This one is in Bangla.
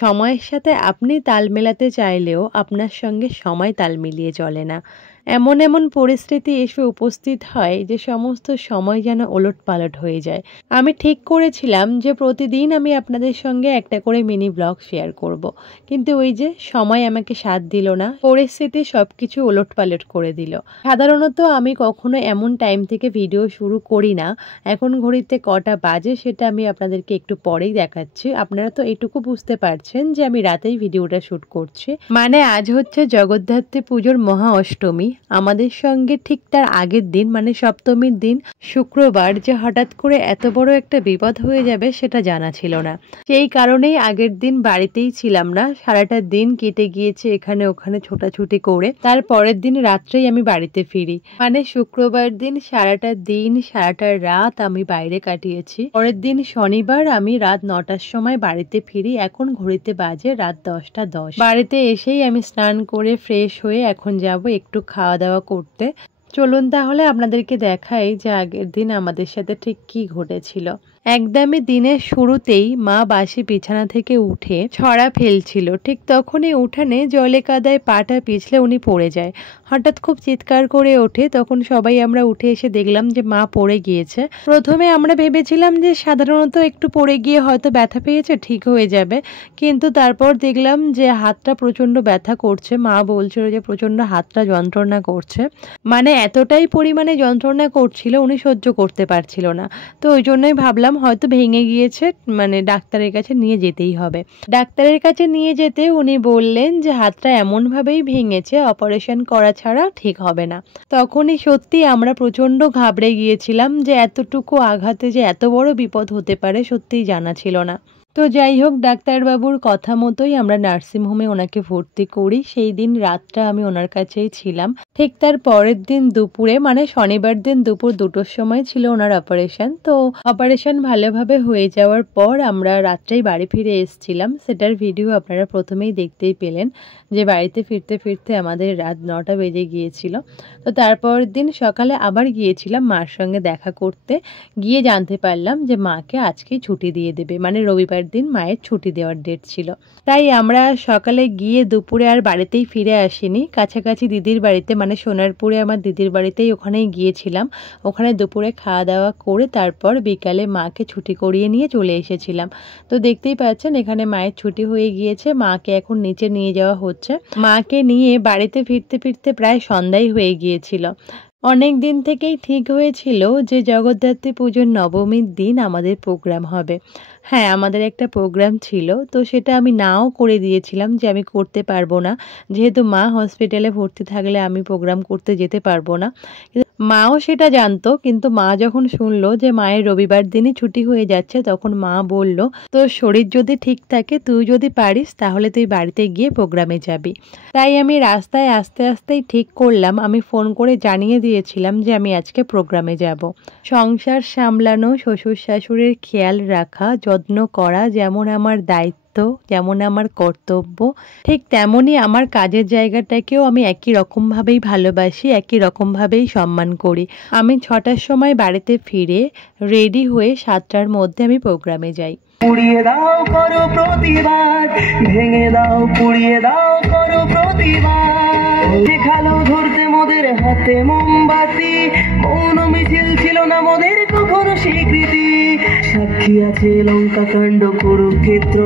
সময়ের সাথে আপনি তাল মেলাতে চাইলেও আপনার সঙ্গে সময় তাল মিলিয়ে চলে না। এমন এমন পরিস্থিতি এসে উপস্থিত হয় যে সমস্ত সময় যেন ওলটপালট হয়ে যায়। আমি ঠিক করেছিলাম যে প্রতিদিন আমি আপনাদের সঙ্গে একটা করে মিনি ব্লগ শেয়ার করব। কিন্তু ওই যে সময় আমাকে সাথ দিল না, পরিস্থিতি সবকিছু ওলটপালট করে দিল। সাধারণত আমি কখনো এমন টাইম থেকে ভিডিও শুরু করি না। এখন ঘড়িতে কটা বাজে সেটা আমি আপনাদেরকে একটু পরেই দেখাচ্ছি। আপনারা তো এইটুকু বুঝতে পারছেন যে আমি রাতেই ভিডিওটা শুট করছি। মানে আজ হচ্ছে জগদ্ধাত্রী পুজোর মহা অষ্টমী। আমাদের সঙ্গে ঠিক তার আগের দিন মানে সপ্তমীর দিন শুক্রবার যে হঠাৎ করে এত বড় একটা বিপদ হয়ে যাবে সেটা জানা ছিল না। সেই কারণেই আগের দিন বাড়িতেই ছিলাম না। সারাটা দিন কেটে গিয়েছে এখানে ওখানে ছোটাছুটি করে। তার পরের দিন রাত্রেই আমি বাড়িতে ফিরি। মানে শুক্রবার দিন সারাটা দিন সারাটা রাত আমি বাইরে কাটিয়েছি। পরের দিন শনিবার আমি রাত 9টার সময় বাড়িতে ফিরি। এখন ঘড়িতে বাজে রাত 10টা 10। বাড়িতে এসেই আমি স্নান করে ফ্রেশ হয়ে এখন যাব একটু খাওয়া দাওয়া করতে। চলুন তাহলে আপনাদেরকে দেখাই যে আগের দিন আমাদের সাথে ঠিক কি ঘটেছিল। একদমই দিনের শুরুতেই মা বাসি বিছানা থেকে উঠে ছড়া ফেলছিল। ঠিক তখনই উঠানে জলে কাদায় পাটা পিছলে উনি পড়ে যায়। হঠাৎ খুব চিৎকার করে ওঠে। তখন সবাই আমরা উঠে এসে দেখলাম যে মা পড়ে গিয়েছে। প্রথমে আমরা ভেবেছিলাম যে সাধারণত একটু পড়ে গিয়ে হয়তো ব্যথা পেয়েছে, ঠিক হয়ে যাবে। কিন্তু তারপর দেখলাম যে হাতটা প্রচণ্ড ব্যথা করছে। মা বলছিল যে প্রচণ্ড হাতটা যন্ত্রণা করছে। মানে এতটাই পরিমাণে যন্ত্রণা করছিল উনি সহ্য করতে পারছিল না। তো ওই জন্যই ভাবলাম হয়তো ভেঙে গিয়েছে, মানে ডাক্তারের কাছে নিয়ে যেতেই হবে। ডাক্তারের কাছে নিয়ে যেতে উনি বললেন যে হাতটা এমনভাবেই ভেঙেছে, অপারেশন করা ছাড়া ঠিক হবে না। তখনই সত্যি আমরা প্রচণ্ড ঘাবড়ে গিয়েছিলাম যে এতটুকু আঘাতে যে এত বড় বিপদ হতে পারে সত্যিই জানা ছিল না। তো যাই হোক, ডাক্তারবাবুর কথা মতোই আমরা নার্সিংহোমে ওনাকে ভর্তি করি। সেই দিন রাতটা আমি ওনার কাছেই ছিলাম। ঠিক তার পরের দিন দুপুরে মানে শনিবার দিন দুপুর 2টোর সময় ছিল ওনার অপারেশন। তো অপারেশন ভালোভাবে হয়ে যাওয়ার পর আমরা রাত্রেই বাড়ি ফিরে এসেছিলাম। সেটার ভিডিও আপনারা প্রথমেই দেখতেই পেলেন যে বাড়িতে ফিরতে ফিরতে আমাদের রাত 9টা বেজে গিয়েছিল। তো তারপর দিন সকালে আবার গিয়েছিলাম মার সঙ্গে দেখা করতে। গিয়ে জানতে পারলাম যে মাকে আজকেই ছুটি দিয়ে দেবে, মানে রবিবার দিন মায়ের ছুটি দেওয়ার ডেট ছিল। তাই আমরা সকালে গিয়ে দুপুরে আর বাড়িতেই ফিরে আসিনি। কাছাকাছি দিদির বাড়িতে মানে সোনারপুরে আমার দিদির বাড়িতেই ওখানেই গিয়েছিলাম। ওখানে দুপুরে খাওয়া দাওয়া করে তারপর বিকালে মাকে ছুটি করিয়ে নিয়ে চলে এসেছিলাম। তো দেখতেই পাচ্ছেন এখানে মায়ের ছুটি হয়ে গিয়েছে। মাকে এখন নিচে নিয়ে যাওয়া হচ্ছে। মাকে নিয়ে বাড়িতে ফিরতে ফিরতে প্রায় সন্ধ্যাই হয়ে গিয়েছিল। অনেক দিন থেকেই ঠিক হয়েছিল যে জগদ্ধাত্রী পুজোর নবমীর দিন আমাদের প্রোগ্রাম হবে। হ্যাঁ, আমাদের একটা প্রোগ্রাম ছিল। তো সেটা আমি নাও করে দিয়েছিলাম যে আমি করতে পারবো না, যেহেতু মা হসপিটালে ভর্তি থাকলে আমি প্রোগ্রাম করতে যেতে পারবো না। মাও সেটা জানতো, কিন্তু মা যখন শুনলো যে মায়ের রবিবার দিনই ছুটি হয়ে যাচ্ছে তখন মা বলল, তোর শরীর যদি ঠিক থাকে, তুই যদি পারিস তাহলে তুই বাড়িতে গিয়ে প্রোগ্রামে যাবি। তাই আমি রাস্তায় আস্তে আস্তেই ঠিক করলাম। আমি ফোন করে জানিয়ে দিয়েছিলাম যে আমি আজকে প্রোগ্রামে যাব। সংসার সামলানো, শ্বশুর শাশুড়ির খেয়াল রাখা, যত্ন করা যেমন আমার দায়িত্ব, যেমন আমার কর্তব্য, ঠিক তেমনই আমার কাজের জায়গাটাকেও আমি একই রকমভাবেই ভালোবাসি, একই রকমভাবেই সম্মান করি। আমি 6টার সময় বাড়িতে ফিরে রেডি হয়ে 7টার মধ্যে আমি প্রোগ্রামে যাই। পুড়িয়ে দাও করো প্রতিবাদ, ভেঙে দাও পুড়িয়ে দাও করো প্রতিবাদ। দেখালো ধরতে মোদের হাতে মোমবাতি, মৌন মিছিল ছিল না মোদের কখনো স্বীকৃতি। সাক্ষী আছে লঙ্কা কাণ্ড কুরুক্ষেত্র।